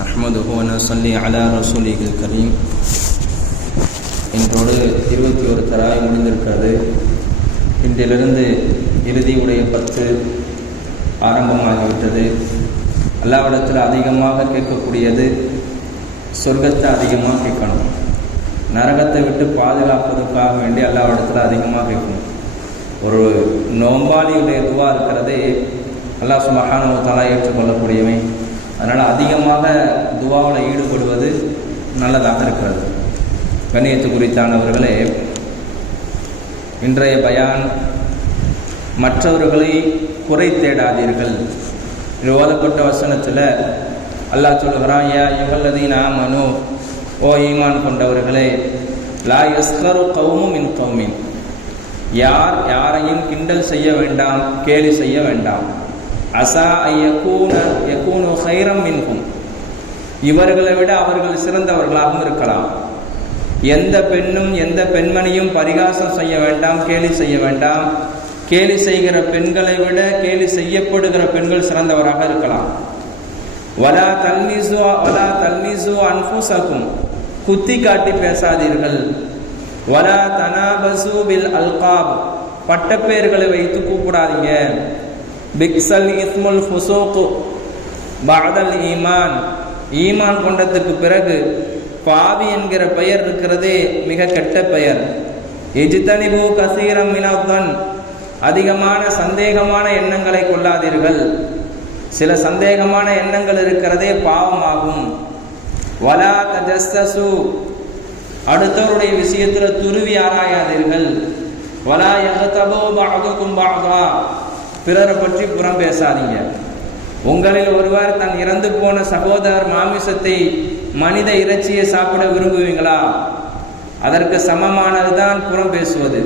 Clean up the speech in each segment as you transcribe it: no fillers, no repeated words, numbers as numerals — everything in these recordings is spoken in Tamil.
நஹ்மதுஹு வ நஸல்லி அலா ரசூலிஹில் கரீம். இன்றோடு 21 தராய் முடிந்திருக்கிறது. இன்றிலிருந்து இறுதியுடைய 10 ஆரம்பமாகிவிட்டது. அல்லாஹ்விடத்தில் அதிகமாக கேட்கக்கூடியது சொர்க்கத்தை அதிகமாக கேட்கணும். நரகத்தை விட்டு பாதுகாப்பதற்காக வேண்டி அல்லாஹ்விடத்தில் அதிகமாக கேட்கணும். ஒரு நோம்பாளியுடைய துவா இருக்கிறதே அல்லாஹ் சுப்ஹானஹு வ தஆலா ஏற்றுக்கொள்ளக்கூடியவை. அதனால் அதிகமாக துவாவில் ஈடுபடுவது நல்லதாக இருக்கிறது. கண்ணியத்து குறித்தானவர்களே, இன்றைய பயான் மற்றவர்களை குறை தேடாதீர்கள். இது ஓதப்பட்ட வசனத்தில் அல்லாஹ் சொல்கிறான், யா அய்யுஹல்லதீன ஆமனூ, ஓ ஈமான் கொண்டவர்களே, லா யஸ்கரு கௌமும் மின் கௌமின், யாரையும் கிண்டல் செய்ய வேண்டாம், கேலி செய்ய வேண்டாம். அசா யகூனு ஹைரம் மின்ஹும், இவர்களை விட அவர்கள் சிறந்தவர்களாகவும் இருக்கலாம். எந்த பெண்ணும் எந்த பெண்மணியும் பரிகாசம் செய்ய வேண்டாம், கேலி செய்ய வேண்டாம். கேலி செய்கிற பெண்களை விட கேலி செய்யப்படுகிற பெண்கள் சிறந்தவராக இருக்கலாம். வலா தல்மிசு அன்ஃபுஸகும், குத்தி காட்டி பேசாதீர்கள். வலா தனாபசு பில் அல்காப், பட்டப்பெயர்களை வைத்து கூப்பிடாதீங்க. பிக்சல் இஸ்முல் ஃபுசூக் பஅதல் ஈமான், ஈமான் கொண்டதுக்கு பிறகு பாவி என்கிற பெயர் இருக்கிறதே மிக கெட்ட பெயர். இஜ்தனிபு கஸீரம் மினதன், அதிகமான சந்தேகமான எண்ணங்களை கொள்ளாதீர்கள். சில சந்தேகமான எண்ணங்கள் இருக்கிறதே பாவமாகும். வலா தஜஸ்ஸசு, அடுத்தவருடைய விஷயத்தில் துருவி ஆராயாதீர்கள். வலா யக்தபு பஅதுகும் பஅதா, பிறரை பற்றி புறம் பேசாதீங்க. உங்களில் ஒருவர் தன் இறந்து போன சகோதரர் மாமிசத்தை, மனித இறைச்சியை சாப்பிட விரும்புவீங்களா? அதற்கு சமமானதுதான் புறம் பேசுவது.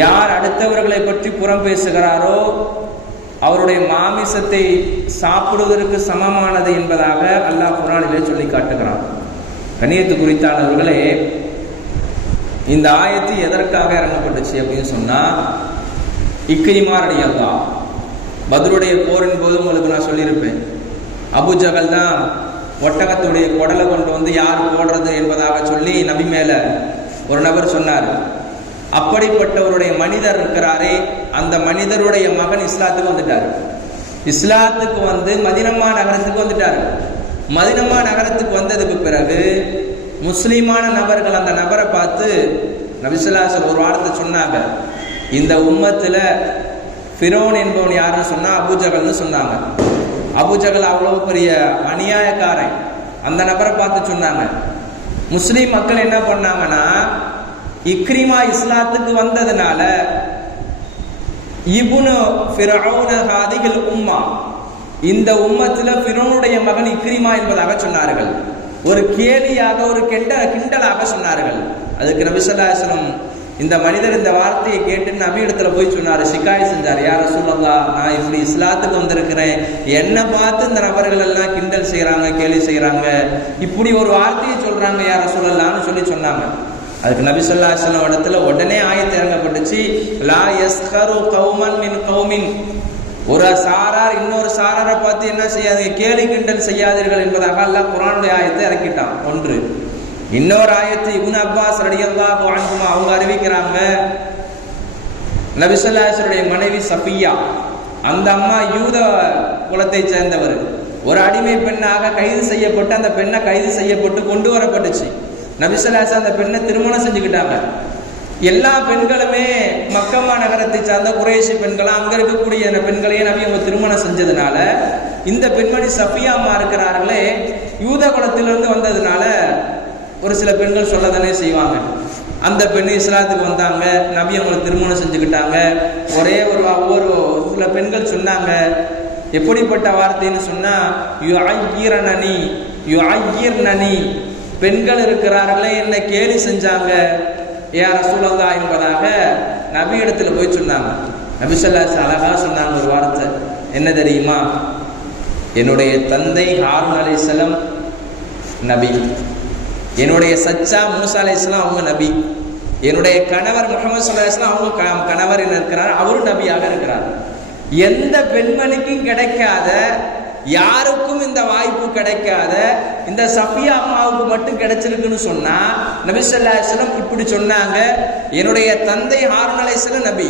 யார் அடுத்தவர்களை பற்றி புறம் பேசுகிறாரோ அவருடைய மாமிசத்தை சாப்பிடுவதற்கு சமமானது என்பதாக அல்லாஹ் குர்ஆனிலே சொல்லி காட்டுகிறான். கண்ணியத்து குறித்தானவர்களே, இந்த ஆயத்து எதற்காக இறங்கப்பட்டுச்சு அப்படின்னு சொன்னா, இக்ரிமா ரலியல்லாஹு, பத்ருடைய போரின் போது உங்களுக்கு நான் சொல்லியிருப்பேன், அபூஜஹல் தான் ஒட்டகத்துடைய குடலை கொண்டு வந்து யார் போடுறது என்பதாக சொல்லி நபி மேல ஒரு நபர் சொன்னார். அப்படிப்பட்டவருடைய மனிதர் இருக்கிறாரே, அந்த மனிதருடைய மகன் இஸ்லாத்துக்கு வந்துட்டார். இஸ்லாத்துக்கு வந்து மதீனா நகரத்துக்கு வந்துட்டார். மதீனா நகரத்துக்கு வந்ததுக்கு பிறகு முஸ்லிமான நபர்கள் அந்த நபரை பார்த்து நபி ஸல்லல்லாஹு அலைஹி வஸல்லம் ஒரு வார்த்தை சொன்னாங்க. இந்த உம்மத்துல ஃபிரௌன் என்பவன் யாருன்னு சொன்னா அபூஜஹல்னு சொன்னாங்க. அபூஜஹல் அவ்வளவு பெரிய அநியாயக்காரன். அந்த நபரை பார்த்து சொன்னாங்க. முஸ்லிம் மக்கள் என்ன பண்ணாங்கன்னா, இக்ரிமா இஸ்லாத்துக்கு வந்ததுனால இப்னு ஃபிரௌன ஹாதிஹில் உம்மா, இந்த உம்மத்துல ஃபிரௌனுடைய மகன் இக்ரிமா என்பதாக சொன்னார்கள். ஒரு கேலியாக, ஒரு கிண்டலாக சொன்னார்கள். அதுக்கு நபி ஸல்லல்லாஹு அலைஹி வஸல்லம் இந்த மனிதர் இந்த வார்த்தையை கேட்டு நபி இடத்துல போய் சொன்னார், ஷிகாய் செஞ்சார். யா ரசூலல்லாஹ், நான் இப்படி இஸ்லாத்துக்கு வந்திருக்கிறேன், என்னை பார்த்து இந்த நபர்கள் எல்லாம் கிண்டல் செய்யறாங்க, கேலி செய்யறாங்க, இப்படி ஒரு வார்த்தையை சொல்றாங்க யா ரசூலல்லாஹ்னு சொல்லி சொன்னாங்க. அதுக்கு நபி ஸல்லல்லாஹு அலைஹி வஸல்லம் இடத்துல உடனே ஆயத்து இறங்கப்பட்டுச்சு, லா யஸ்கரு கௌமன் மின் கௌமின், ஒரு சாரார் இன்னொரு சாராரை பார்த்து என்ன செய்யாதீங்க, கேலி கிண்டல் செய்யாதீர்கள் என்பதாக அல்லாஹ் குர்ஆனுடைய ஆயத்தை இறக்கிட்டான். ஒன்று. இன்னொரு ஆயத்து இப்னு அப்பாஸ் ரலியல்லாஹு அன்ஹுமா அவங்க அறிவிக்கிறாங்க, நபி ஸல்லல்லாஹு அலைஹி வஸல்லம் மனைவி சஃபியா, அந்த அம்மா யூத குலத்தை சேர்ந்தவர், ஒரு அடிமை பெண்ணாக கைது செய்யப்பட்டு, அந்த பெண்ணை கைது செய்யப்பட்டு கொண்டு வரப்பட்டுச்சு. நபி ஸல்லல்லாஹு அலைஹி வஸல்லம் அந்த பெண்ணை திருமணம் செஞ்சுக்கிட்டாங்க. எல்லா பெண்களுமே மக்கமா நகரத்தை சார்ந்த குறைஷி பெண்களா, அங்க இருக்கக்கூடிய பெண்களையே நபி அவங்க திருமணம் செஞ்சதுனால இந்த பெண்மணி சஃபியா அம்மா இருக்கிறார்களே, யூத குலத்திலிருந்து வந்ததுனால ஒரு சில பெண்கள் சொல்லதானே செய்வாங்க. அந்த பெண் இஸ்லாத்துக்கு வந்தாங்க, நபி அவங்களை திருமணம் செஞ்சுக்கிட்டாங்க. ஒவ்வொரு சில பெண்கள் சொன்னாங்க, எப்படிப்பட்ட வார்த்தைன்னு சொன்னா, யுஅய்யிர்னனி, பெண்கள் இருக்கிறார்களே என்னை கேலி செஞ்சாங்க யா ரசூலல்லாஹ் என்பதாக நபி இடத்துல போய் சொன்னாங்க. நபி ஸல்லல்லாஹு அலைஹி வஸல்லம் அழகா சொன்னாங்க ஒரு வார்த்தை, என்ன தெரியுமா? என்னுடைய தந்தை ஹாரூன் அலைஹிஸ்ஸலாம் நபி, என்னுடைய சச்சா மூசா அலைஹிஸ்ஸலாம் அவங்க நபி, என்னுடைய கணவர் முஹம்மது ஸல்லல்லாஹு அலைஹி வஸல்லம் அவங்க கணவர் என்ன இருக்கிறார், அவரும் நபியாக இருக்கிறார். எந்த பெண்மணிக்கும் கிடைக்காத யாருக்கும் இந்த வாய்ப்பு கிடைக்காத இந்த சஃபியா அம்மாவுக்கு மட்டும் கிடைச்சிருக்குன்னு சொன்னா, நபி ஸல்லல்லாஹு அலைஹி வஸல்லம் இப்படி சொன்னாங்க, என்னுடைய தந்தை ஹாரூன் அலைஹிஸ்ஸலாம் நபி,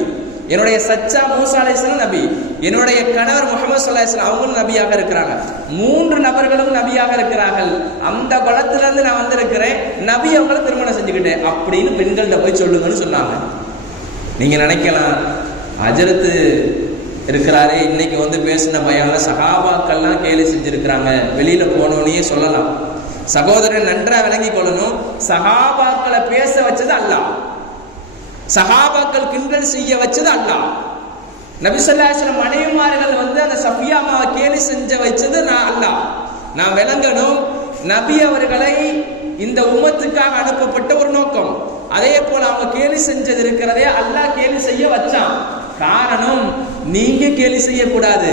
என்னுடைய சச்சா மூசா அலைஹிஸ்ஸலாம் நபி, என்னுடைய கணவர் முஹம்மது ஸல்லல்லாஹு அலைஹி வஸல்லம் அவங்களும் நபியாக இருக்கிறாங்க. 3 நபர்களும் நபியாக இருக்கிறார்கள். அந்த குலத்துல இருந்து நான் வந்திருக்கிறேன், நபி அவங்களை திருமணம் செஞ்சுக்கிட்டேன் அப்படின்னு பெண்கள்கிட்ட போய் சொல்லுங்கன்னு சொன்னாங்க. நீங்க நினைக்கலாம், ஹஜ்ரத்து இருக்கிறாரே, இன்னைக்கு வந்து பேசின பயான்ல சஹாபாக்கள்லாம் கேலி செஞ்சிருக்கிறாங்க, வெளியில போனோன்னே சொல்லலாம். சகோதரன் நன்றா விளங்கி கொள்ளணும், சஹாபாக்களை பேச வச்சது அல்லாஹ், சஹாபாக்கள் கிண்டல் செய்ய வச்சது அல்லாஹ். நபி ஸல்லல்லாஹு அலைஹி வஸல்லம் மனைவிமார்கள் வந்து அந்த சஃபியா அம்மாவை கேலி செஞ்ச வச்சது நான் அல்லாஹ். நான் விளங்கணும், நபி அவர்களை இந்த உம்மத்துக்காக அனுப்பப்பட்ட ஒரு நோக்கம். அதே போல அவங்க கேலி செஞ்சது இருக்கிறதே அல்லாஹ் கேலி செய்ய வச்சான். காரணம், நீங்க கேலி செய்யக்கூடாது,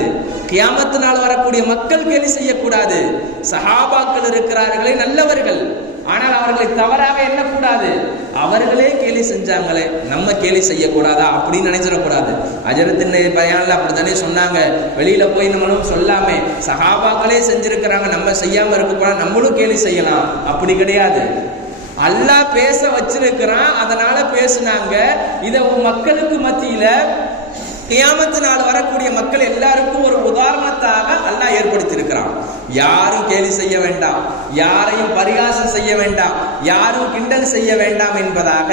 கியாமத்து நாள் வரக்கூடிய மக்கள் கேலி செய்யக்கூடாது. சஹாபாக்கள் இருக்கிறார்களே நல்லவர்கள், ஆனால் அவர்களை தவறாக எண்ணக்கூடாது. அவர்களே கேலி செஞ்சாங்களே, நம்ம கேலி செய்யக்கூடாதா அப்படின்னு நினைச்சிடக்கூடாது. ஹஜ்ரத்தின் பயான்ல அப்படித்தானே சொன்னாங்க, வெளியில போய் நம்மளும் சொல்லாமே, சஹாபாக்களே செஞ்சிருக்கிறாங்க, நம்ம செய்யாம இருக்கக்கூடாது, நம்மளும் கேலி செய்யலாம், அப்படி கிடையாது. அல்லாஹ் பேச வச்சிருக்கிறான், அதனால பேசுனாங்க. இதை மக்களுக்கு மத்தியில கியாமத்து நாள் வரக்கூடிய மக்கள் எல்லாருக்கும் ஒரு உதாரணத்தாக அல்லாஹ் ஏற்படுத்தியிருக்கிறான். யாரும் கேலி செய்ய வேண்டாம், யாரையும் பரிகாசம் செய்ய வேண்டாம், யாரும் கிண்டல் செய்ய வேண்டாம் என்பதாக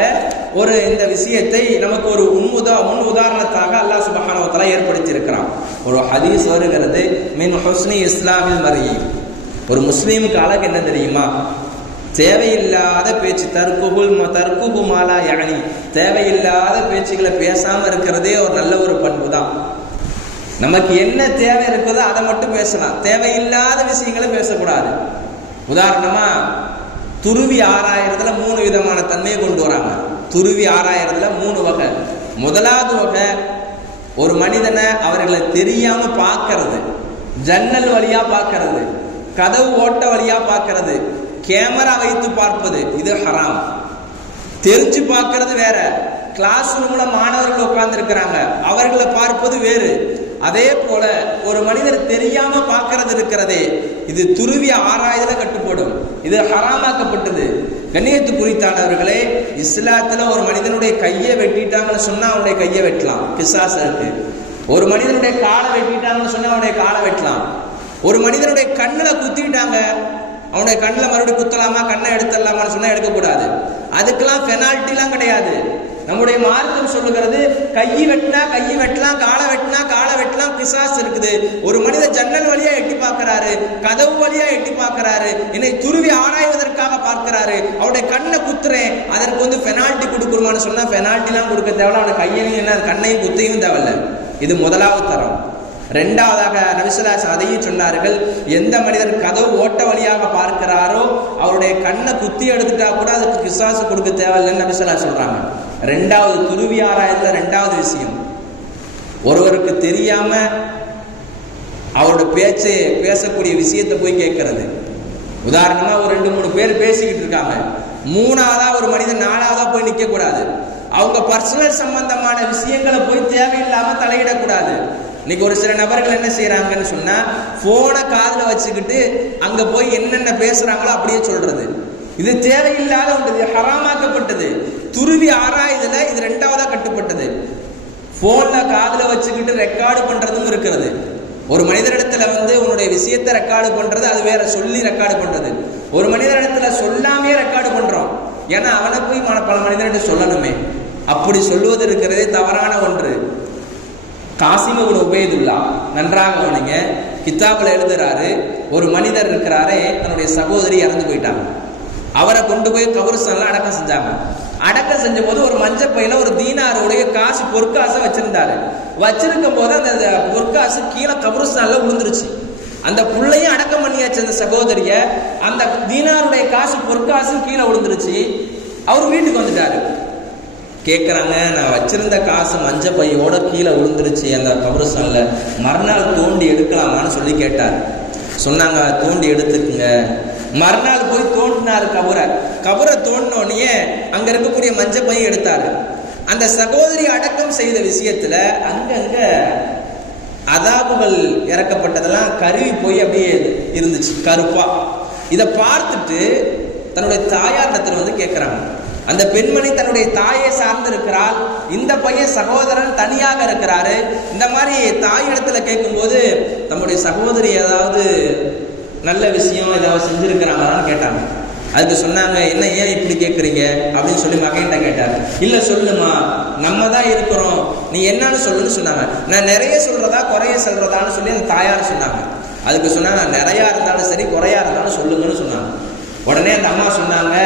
ஒரு இந்த விஷயத்தை நமக்கு ஒரு முன் உதாரணத்தாக அல்லாஹ் சுப்ஹானஹு வ தஆலா ஏற்படுத்தியிருக்கிறான். ஒரு ஹதீஸ் வருகிறது, மின் ஹுஸ்னி இஸ்லாமில் மர்இ, ஒரு முஸ்லீமுக்கு அழகு என்ன தெரியுமா? தேவையில்லாத பேச்சு, தர்க்குஹு மாலா யஅனி, தேவையில்லாத பேச்சுகளை பேசாம இருக்கிறதே ஒரு நல்ல ஒரு பண்பு தான். நமக்கு என்ன தேவை இருக்குதோ அதை மட்டும் பேசலாம், தேவையில்லாத விஷயங்களை பேசக்கூடாது. உதாரணமா, துருவி ஆராயறதுல 3 விதமான தன்மையை கொண்டு வராங்க. துருவி ஆராயறதுல 3 வகை. முதலாவது வகை, ஒரு மனிதனை அவர்களை தெரியாம பார்க்கறது, ஜன்னல் வழியா பார்க்கறது, கதவு ஓட்ட வழியா பார்க்கறது, கேமரா வைத்து பார்ப்பது, இது ஹராம். தெரிஞ்சு பார்க்கறது வேற, கிளாஸ் ரூம்ல மாணவர்கள் உட்கார்ந்து இருக்கிறாங்க, அவர்களை பார்ப்பது வேறு. அதே போல ஒரு மனிதர் தெரியாம பார்க்கறது இருக்கிறதே, இது துருவி ஆராய்தல கட்டுப்படும், இது ஹராமாக்கப்பட்டது. கண்ணியத்து குறித்தானவர்களே, இஸ்லாத்துல ஒரு மனிதனுடைய கையை வெட்டிட்டாங்கன்னு சொன்னா அவனுடைய கையை வெட்டலாம், கிசாஸ் இருக்கு. ஒரு மனிதனுடைய காலை வெட்டிட்டாங்கன்னு சொன்னா அவனுடைய காலை வெட்டலாம். ஒரு மனிதனுடைய கண்ணுல குத்திட்டாங்க, அவனுடைய கண்ணில் மறுபடியும் குத்தலாமா, கண்ணை எடுத்துடலாமான்னு சொன்னா எடுக்கக்கூடாது. அதுக்கெல்லாம் பெனால்ட்டிலாம் கிடையாது. நம்முடைய மார்க்கம் சொல்லுகிறது, கையை வெட்டினா கையை வெட்டலாம், காலை வெட்டினா காலை வெட்டலாம், கிசாஸ் இருக்குது. ஒரு மனிதர் ஜன்னல் வழியா எட்டி பார்க்கிறாரு, கதவு வழியா எட்டி பார்க்கிறாரு, என்னை துருவி ஆராய்வதற்காக பார்க்கிறாரு, அவருடைய கண்ணை குத்துறேன், அதற்கு வந்து பெனால்ட்டி கொடுக்கணுமான்னு சொன்னா பெனால்ட்டிலாம் கொடுக்க தேவையில்ல, அவனுடைய கையையும் என்ன கண்ணையும் குத்தையும் தேவையில்ல. இது முதலாவது தரம். இரண்டாவதாக நபி ஸல்லல்லாஹு அலைஹி வஸல்லம் அதையும் சொன்னார்கள், எந்த மனிதர் கதவு ஓட்ட வழியாக பார்க்கிறாரோ அவருடைய கண்ணை குத்தி எடுத்துட்டா கூட அதுக்கு கிசாசு கொடுக்க தேவையில்லைன்னு நபி ஸல்லல்லாஹு அலைஹி வஸல்லம் சொல்றாங்க. ரெண்டாவது, துருவி ஆராயத்துல ரெண்டாவது விஷயம், ஒருவருக்கு தெரியாம அவரோட பேச்சை பேசக்கூடிய விஷயத்தை போய் கேட்கறது. உதாரணமா, ஒரு 2-3 பேர் பேசிக்கிட்டு இருக்காங்க, மூணாவதா ஒரு மனிதன் நாலாவதா போய் நிக்க கூடாது. அவங்க பர்சனல் சம்பந்தமான விஷயங்களை போய் தேவையில்லாம தலையிடக்கூடாது. இன்னைக்கு ஒரு சில நபர்கள் என்ன செய்யறாங்கன்னு சொன்னா, போனை காதுல வச்சுக்கிட்டு அங்க போய் என்னென்ன பேசுறாங்களோ அப்படியே சொல்றது. இது தேவையில்லாத ஒன்று, இது ஹராமாக்கப்பட்டது. துருவி ஆராய்தல இது ரெண்டாவதா கட்டுப்பட்டது. போன்ல காதுல வச்சுக்கிட்டு ரெக்கார்டு பண்றதும் இருக்கிறது. ஒரு மனிதரிடத்துல வந்து உன்னுடைய விஷயத்தை ரெக்கார்டு பண்றது, அது வேற, சொல்லி ரெக்கார்டு பண்றது. ஒரு மனிதரிடத்துல சொல்லாமே ரெக்கார்டு பண்றோம், ஏன்னா அவனை போய் பல மனிதர்கிட்ட சொல்லணுமே, அப்படி சொல்லுவது இருக்கிறதே தவறான ஒன்று. காசிம் இப்னு உபைதுல்லா, நன்றாக கவனிங்க, கித்தாபில் எழுதுறாரு, ஒரு மனிதர் இருக்கிறாரே, தன்னுடைய சகோதரி இறந்து போயிட்டாங்க, அவரை கொண்டு போய் கபருஸ்தான்ல அடக்கம் செஞ்சாங்க. அடக்கம் செஞ்ச போது ஒரு மஞ்சள் பையில ஒரு தீனாருடைய காசு பொற்காசை வச்சிருந்தாரு. வச்சிருக்கும் போது அந்த பொற்காசு கீழே கபருஸ்தான்ல விழுந்துருச்சு. அந்த புள்ளையும் அடக்கம் பண்ணியாச்சு அந்த சகோதரிய, அந்த தீனாருடைய காசு பொற்காசு கீழே விழுந்துருச்சு. அவர் வீட்டுக்கு வந்துட்டாரு. கேட்குறாங்க, நான் வச்சிருந்த காசு மஞ்ச பையோட கீழே விழுந்துருச்சு அந்த கபருஸ்தான்ல, மறுநாள் தோண்டி எடுக்கலாமான்னு சொல்லி கேட்டார். சொன்னாங்க, தோண்டி எடுத்துக்குங்க. மறுநாள் போய் தோண்டினார் கபரை தோண்டினோடனே அங்க இருக்கக்கூடிய மஞ்ச பையை எடுத்தாரு. அந்த சகோதரி அடக்கம் செய்த விஷயத்துல அங்கங்க அதாபுகள் இறக்கப்பட்டதெல்லாம் கருவி போய் அப்படியே இருந்துச்சு கருப்பா. இதை பார்த்துட்டு தன்னுடைய தாயாரிடத்தில் வந்து கேட்கிறாங்க. அந்த பெண்மணி தன்னுடைய தாயை சார்ந்து இருக்கிறாள், இந்த பையன் சகோதரன் தனியாக இருக்கிறாரு. இந்த மாதிரி தாயிடத்துல கேட்கும்போது தன்னுடைய சகோதரி ஏதாவது நல்ல விஷயம் ஏதாவது செஞ்சிருக்கிறாங்களான்னு கேட்டாங்க. அதுக்கு சொன்னாங்க, என்ன ஏன் இப்படி கேட்குறீங்க அப்படின்னு சொல்லி மகன்கிட்ட கேட்டார். இல்லை சொல்லுமா, நம்ம தான் இருக்கிறோம், நீ என்னன்னு சொல்லுன்னு சொன்னாங்க. நான் நிறைய சொல்றதா குறைய சொல்றதான்னு சொல்லி அந்த தாயார் சொன்னாங்க. அதுக்கு சொன்னாங்க, நிறையா இருந்தாலும் சரி குறையா இருந்தாலும் சொல்லுங்கன்னு சொன்னாங்க. உடனே அந்த அம்மா சொன்னாங்க,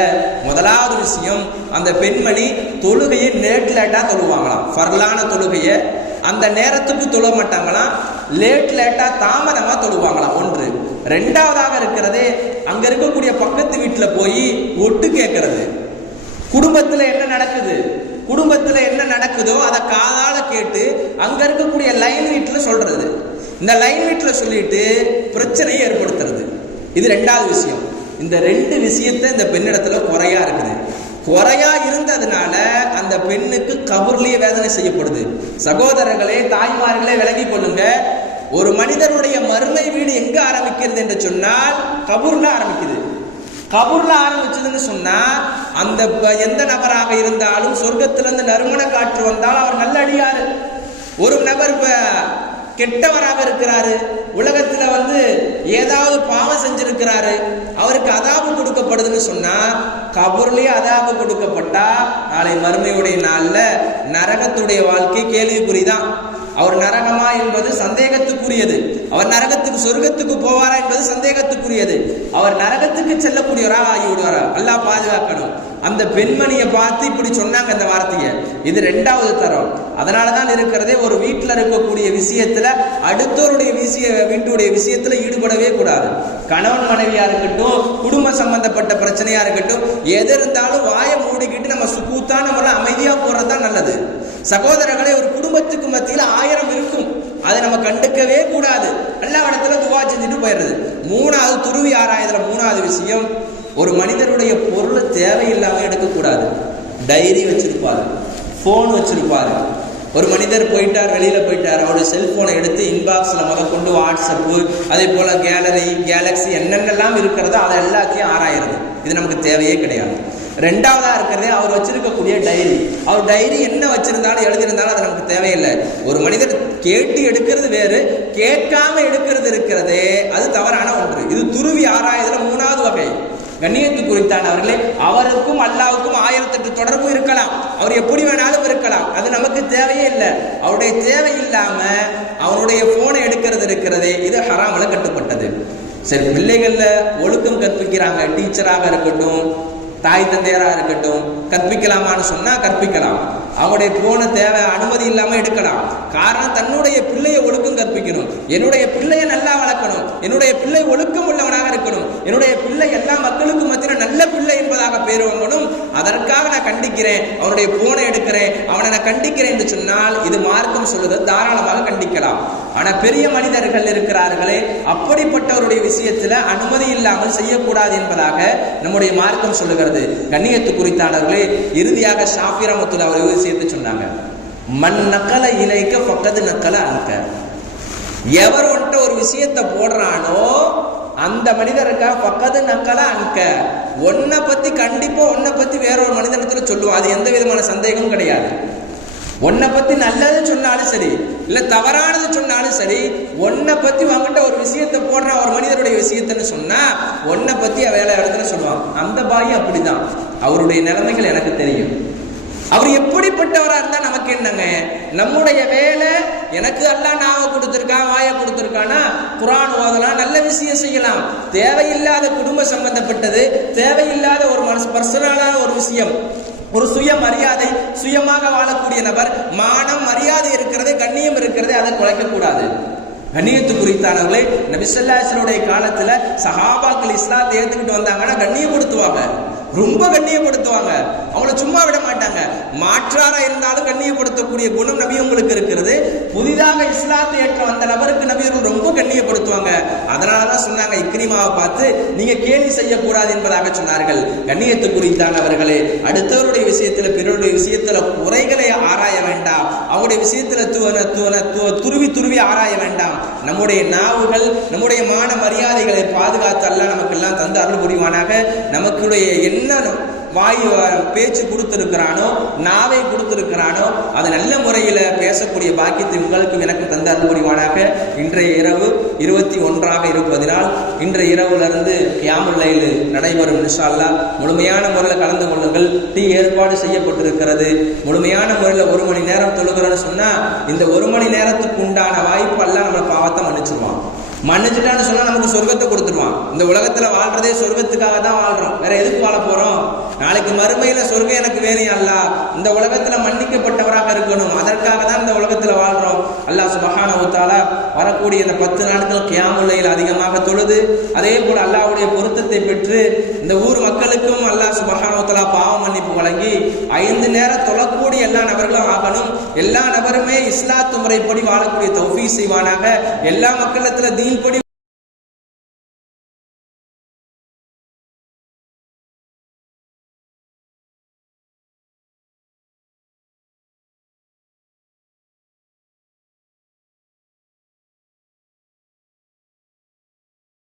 முதலாவது விஷயம், அந்த பெண்மணி தொழுகையை லேட்டா தொழுவாங்களாம். ஃபர்லான தொழுகையை அந்த நேரத்துக்கு தொழ மாட்டாங்களாம், லேட்டா தாமதமா தொழுவாங்களாம். ஒன்று. ரெண்டாவதாக இருக்கிறது, அங்க இருக்கக்கூடிய பக்கத்து வீட்டுல போய் ஒட்டு கேட்கறது. குடும்பத்துல என்ன நடக்குதோ அதை காதால கேட்டு அங்க இருக்கக்கூடிய லைன் வீட்டுல சொல்றது. இந்த லைன் வீட்டுல சொல்லிட்டு பிரச்சனையை ஏற்படுத்துறது. இது ரெண்டாவது விஷயம். இந்த ரெண்டு விஷயத்தை இந்த பெண்ணிடத்துல குறையா இருக்குது. குறையா இருந்ததுனால அந்த பெண்ணுக்கு கபூர்லயே வேதனை செய்யப்படுது. சகோதரர்களே, தாய்மார்களே, விளங்கி கொள்ளுங்க. ஒரு மனிதனுடைய மறுமை வீடு எங்க ஆரம்பிக்கிறது என்று சொன்னால் கபூர்ல ஆரம்பிக்குது. கபூர்ல ஆரம்பிச்சதுன்னு சொன்னா அந்த எந்த நபராக இருந்தாலும் சொர்க்கத்திலிருந்து நறுமண காற்று வந்தால் அவர் நல்ல அடியாரு. ஒரு நபர் கெட்டவராக இருக்கிறாரு, உலகத்துல வந்து ஏதாவது பாவம் செஞ்சிருக்கிறாரு, அவருக்கு அதாபு கொடுக்கப்படுதுன்னு சொன்னா கபூர்லயே அதாபு கொடுக்கப்பட்டா நாளை மறுமையுடைய நாள்ல நரகத்துடைய வாழ்க்கை கேள்விக்குறிதான். அவர் நரகமா என்பது சந்தேகத்துக்குரியது. அவர் நரகத்துக்கு சொர்க்கத்துக்கு போவாரா என்பது சந்தேகத்துக்குரியது. அவர் நரகத்துக்கு செல்லக்கூடியவரா ஆகிவிடுவாரா, அல்லாஹ் பாதுகாக்கணும். அந்த பெண்மணியை பார்த்து இப்படி சொன்னாங்க அந்த வார்த்தையை. இது ரெண்டாவது தரம். அதனாலதான் இருக்கிறதே, ஒரு வீட்டில் இருக்கக்கூடிய விஷயத்துல அடுத்தவருடைய வீட்டுடைய விஷயத்துல ஈடுபடவே கூடாது. கணவன் மனைவியா இருக்கட்டும், குடும்ப சம்பந்தப்பட்ட பிரச்சனையா இருக்கட்டும், எது இருந்தாலும் வாயை மூடிக்கிட்டு நம்ம சுக்கூத்தான முறை அமைதியா போறதுதான் நல்லது. சகோதரர்களே, ஒரு குடும்பத்துக்கு மத்தியில் 1000 இருக்கும், அதை நம்ம கண்டுக்கவே கூடாது. எல்லா இடத்துல துவா செஞ்சுட்டு போயிடுறது. மூணாவது, துருவி ஆராயதுல மூணாவது விஷயம், ஒரு மனிதனுடைய பொருளை தேவையில்லாம எடுக்கக்கூடாது. டைரி வச்சிருப்பாரு, போன் வச்சிருப்பாரு. ஒரு மனிதர் போயிட்டார், வெளியில போயிட்டார், அவருடைய செல்போனை எடுத்து இன்பாக்ஸ்ல முதற்கொண்டு வாட்ஸ்அப்பு, அதே போல கேலரி, கேலக்சி என்னென்னலாம் இருக்கிறதோ அதை எல்லாத்தையும் ஆராயிறது. இது நமக்கு தேவையே கிடையாது. ரெண்டாவதா இருக்கிறதே அவர் வச்சிருக்கக்கூடிய டைரி. அவர் டைரி என்ன வச்சிருந்தாலும் எழுதியிருந்தாலும் அது நமக்கு தேவையில்லை. ஒரு மனிதர் கேட்டு எடுக்கிறது வேறு, கேட்காம எடுக்கிறது இருக்கிறதே அது தவறான ஒன்று. இது துருவி ஆராயதுல மூணாவது வகை. கண்ணியத்து குறித்தானவர்களே, அவருக்கும் அல்லாவுக்கும் 1008 தொடர்பு இருக்கலாம், அவர் எப்படி வேணாலும் இருக்கலாம், அது நமக்கு தேவையே இல்லை. அவருடைய தேவை இல்லாம அவனுடைய போனை எடுக்கிறது இருக்கிறதே இது ஹராமல கட்டுப்பட்டது. சரி, பிள்ளைகள்ல ஒழுக்கம் கற்பிக்கிறாங்க, டீச்சராக இருக்கட்டும், தாய் தந்தையராக இருக்கட்டும், கற்பிக்கலாமான்னு சொன்னா கற்பிக்கலாம். அவங்களுடைய போன தேவை அனுமதி இல்லாம எடுக்கலாம். காரணம், தன்னுடைய பிள்ளையை ஒழுக்கம் கற்பிக்கணும். என்னுடைய பிள்ளையை நல்லா வளர்க்கணும், என்னுடைய பிள்ளை ஒழுக்கம் உள்ளவனாக இருக்கணும், என்னுடைய பிள்ளை எல்லா மக்களுக்கு மத்தியில் நல்ல பிள்ளை என்பதாக பேர் வாங்கணும். அதற்காக நான் கண்டிக்கிறேன், அவனுடைய போனை எடுக்கிறேன், அவனை நான் கண்டிக்கிறேன் என்று சொன்னால் இது மார்க்கம் சொல்லுவது, தாராளமாக கண்டிக்கலாம். ஆனா பெரிய மனிதர்கள் இருக்கிறார்களே, அப்படிப்பட்டவருடைய விஷயத்துல அனுமதி இல்லாமல் செய்யக்கூடாது என்பதாக நம்முடைய மார்க்கம் சொல்லுகிறது. கண்ணியத்து குறித்தானவர்களே, இறுதியாக ஷாஃபி ரஹ்மத்துல்லாஹி அலைஹி விஷயத்தை சொன்னாங்க, மன் நக்கல இலைக்க பக்கத்து நக்கல அங்க. எவர் ஒன்ட்ட ஒரு விஷயத்தை போடுறானோ அந்த மனிதருக்கா பக்கத்து நக்கல அங்க, ஒன்னை பத்தி கண்டிப்பா ஒன்னை பத்தி வேற ஒரு மனிதனத்துல சொல்லுவான், அது எந்த விதமான சந்தேகமும் கிடையாது. உன்னை பத்தி நல்லது சொன்னாலும் சரி, இல்ல தவறானது சொன்னாலும் சரி, உன்னை பத்தி வாங்கிட்ட ஒரு விஷயத்தை போடுறான் ஒரு மனிதருடைய விஷயத்தைன்னு சொன்னா உன்னை பத்தி வேலை இடத்துல சொல்லுவான். அந்த பாய் அப்படிதான், அவருடைய நிலைமைகள் எனக்கு தெரியும். அவர் எப்படிப்பட்டவரா இருந்தா நமக்கு என்னங்க? நம்முடைய வேலை, எனக்கு அல்லாஹ் நாவை கொடுத்திருக்கான், வாயை கொடுத்திருக்கானா, குர்ஆன் ஓதலாம், நல்ல விஷயம் செய்யலாம். தேவையில்லாத குடும்ப சம்பந்தப்பட்டது, தேவையில்லாத ஒரு பர்சனலான ஒரு விஷயம், ஒரு சுய மரியாதை, சுயமாக வாழக்கூடிய நபர், மானம் மரியாதை இருக்கிறது, கண்ணியம் இருக்கிறது, அதை குலைக்க கூடாது. கண்ணியத்து குறித்தானவர்களே, நபி ஸல்லல்லாஹு அலைஹி வஸல்லம் காலத்துல சஹாபாக்கள் இஸ்லாத்தை ஏத்துக்கிட்டு வந்தாங்கன்னா கண்ணியப்படுத்துவாங்க. ரொம்ப கண்ணியப்படுத்துவாங்க, அவங்கள சும்மா விட மாட்டாங்க. மாற்றாரா இருந்தாலும் கண்ணியப்படுத்தக்கூடிய குணம் நபி உங்களுக்கு இருக்கிறது. புதிதாக இஸ்லாத்தை ஏற்ற வந்த நபருக்கு நபியர்கள் ரொம்ப கண்ணியப்படுத்துவாங்க. அதனாலதான் சொன்னாங்க, இக்ரிமாவை பார்த்து நீங்க கேலி செய்யக்கூடாது என்பதாக சொன்னார்கள். கண்ணியத்தை குறித்தானவர்களே, அடுத்தவருடைய விஷயத்துல பிறருடைய விஷயத்துல குறைகளை ஆராய வேண்டாம், அவங்களுடைய விஷயத்துல துருவி ஆராய வேண்டாம். நம்முடைய நாவுகள், நம்முடைய மான மரியாதைகளை பாதுகாத்து அல்லாஹ் நமக்கு எல்லாம் தந்து அருள் புரிவானாக. நமக்குடைய என்ன வாய் பேச்சு கொடுத்திருக்கிறானோ, நாவை கொடுத்திருக்கிறானோ, அது நல்ல முறையில் பேசக்கூடிய பாக்கியத்தை உங்களுக்கும் எனக்கு தந்து அருள் புரிவானாக. இன்றைய இரவு 21ஆக இருப்பதினால் இன்றைய இரவுலிருந்து கியாமுல் லைல் நடைபெறும். இன்ஷா அல்லாஹ் முழுமையான முறையில் கலந்து கொள்ளுங்கள். டீ ஏற்பாடு செய்யப்பட்டிருக்கிறது. முழுமையான முறையில் 1 மணி நேரம் தொழுகிறோன்னு சொன்னா இந்த 1 மணி நேரத்துக்கு உண்டான வாய்ப்பு எல்லாம் நம்ம பாவத்தை மன்னிச்சிருவான். மன்னிச்சுட்டான்னு சொன்னா நமக்கு சொர்க்கத்தை கொடுத்துருவான். இந்த உலகத்துல வாழ்றதே சொர்க்கத்துக்காக தான் வாழ்றோம், வேற எதுக்கு வாழ போறோம்? நாளைக்கு மறுமையில சொர்க்கம் எனக்கு வேணும் அல்லாஹ், இந்த உலகத்துல மன்னிக்கப்பட்டவராக இருக்கணும், அதற்காக தான் இந்த உலகத்துல வாழ்றோம். அல்லாஹ் சுப்ஹானஹு வ தஆலா வரக்கூடிய இந்த 10 நாட்கள் கியாமுல் லைல் அதிகமாக தொழுது, அதே போல அல்லாஹ்வுடைய பொருத்தத்தை பெற்று இந்த ஊர் மக்களுக்கும் அல்லாஹ் சுப்ஹானஹு வ தஆலா பாவ மன்னிப்பு வழங்கி 5 நேரம் தொழக்கூடிய எல்லா நபர்களும் ஆகணும். எல்லா நபருமே இஸ்லாத்து முறைப்படி வாழக்கூடிய தௌஃபீக் செய்வானாக. எல்லா மக்களிடத்துல தீன்படி